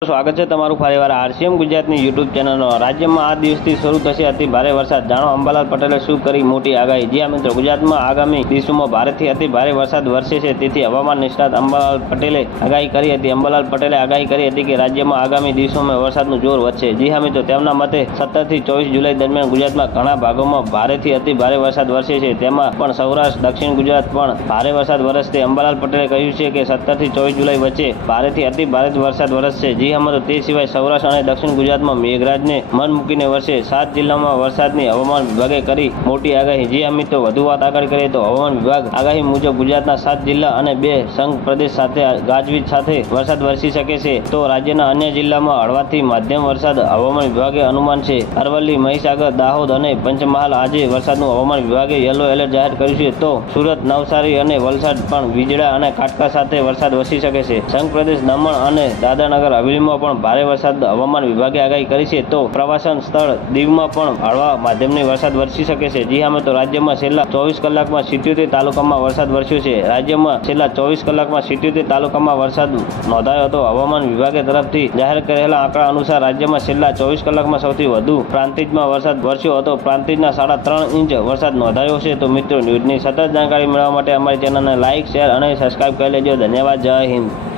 સ્વાગત છે તમારું ફરીવાર આરસીએમ ગુજરાતની યુટ્યુબ ચેનલનો રાજ્યમાં આ દિવસથી શરૂ થશે અતિ ભારે વરસાદ. જાણો, અંબાલાલ પટેલે શું કરી મોટી આગાહી? જી મિત્રો, ગુજરાતમાં આગામી દિવસોમાં ભારેથી અતિ ભારે વરસાદ વરસે છે. તેથી હવામાન નિષ્ણાત અંબાલાલ પટેલે આગાહી કરી હતી. અંબાલાલ પટેલે આગાહી કરી હતી કે રાજ્યમાં આગામી દિવસોમાં વરસાદનું જોર વધશે. જી હા મિત્રો, તેમના મતે સત્તરથી ચોવીસ જુલાઈ દરમિયાન ગુજરાતમાં ઘણા ભાગોમાં ભારેથી અતિ ભારે વરસાદ વરસે છે. તેમાં પણ સૌરાષ્ટ્ર, દક્ષિણ ગુજરાત પણ ભારે વરસાદ વરસશે. અંબાલાલ પટેલે કહ્યું છે કે સત્તરથી ચોવીસ જુલાઈ વચ્ચે ભારેથી અતિ ભારે વરસાદ વરસશે. જી હા મિત્રો તે સિવાય સૌરાષ્ટ્ર અને દક્ષિણ ગુજરાતમાં મેઘરાજને મન મૂકીને વરસે સાત જિલ્લામાં વરસાદની હવામાન વિભાગે કરી મોટી આગાહી. જે હા તો વધુ વાત આગળ કરીએ તો હવામાન વિભાગ આગાહી મુજબ ગુજરાતના સાત જિલ્લા અને બે સંઘ પ્રદેશ સાથે ગાજવીજ સાથે વરસાદ વરસી શકે છે. તો રાજ્યના અન્ય જિલ્લામાં હળવાથી મધ્યમ વરસાદ હવામાન વિભાગે અનુમાન છે. અરવલ્લી, મહીસાગર, દાહોદ અને પંચમહાલ આજે વરસાદનું હવામાન વિભાગે યલો એલર્ટ જાહેર કર્યું છે. તો સુરત, નવસારી અને વલસાડ પણ વીજળા અને કાટકા સાથે વરસાદ વરસી શકે છે. સંઘ પ્રદેશ દમણ અને દાદરાનગર હવેલીમાં પણ ભારે વરસાદ હવામાન વિભાગે આગાહી કરી છે, તો પ્રવાસન સ્થળ દીવમાં પણ હળવા માધ્યમની વરસાદ વરસી શકે છે. જી હા તો રાજ્યમાં છેલ્લા ચોવીસ કલાકમાં સિત્યોતેર તાલુકામાં વરસાદ વરસ્યો છે. રાજ્યમાં છેલ્લા ચોવીસ કલાકમાં સિત્યોતેર તાલુકામાં વરસાદ નોંધાયો હતો. હવામાન વિભાગે તરફથી જાહેર કરેલા આંકડા અનુસાર રાજ્યમાં છેલ્લા ચોવીસ કલાકમાં સૌથી વધુ પ્રાંતિજમાં વરસાદ વરસ્યો હતો. પ્રાંતિજના સાડા ત્રણ ઇંચ વરસાદ નોંધાયો છે. તો મિત્રો, ન્યૂઝની સતત જાણકારી મેળવવા માટે અમારી ચેનલને લાઇક શેર અને સબસ્ક્રાઇબ કરી લેજો. ધન્યવાદ. જય હિન્દ.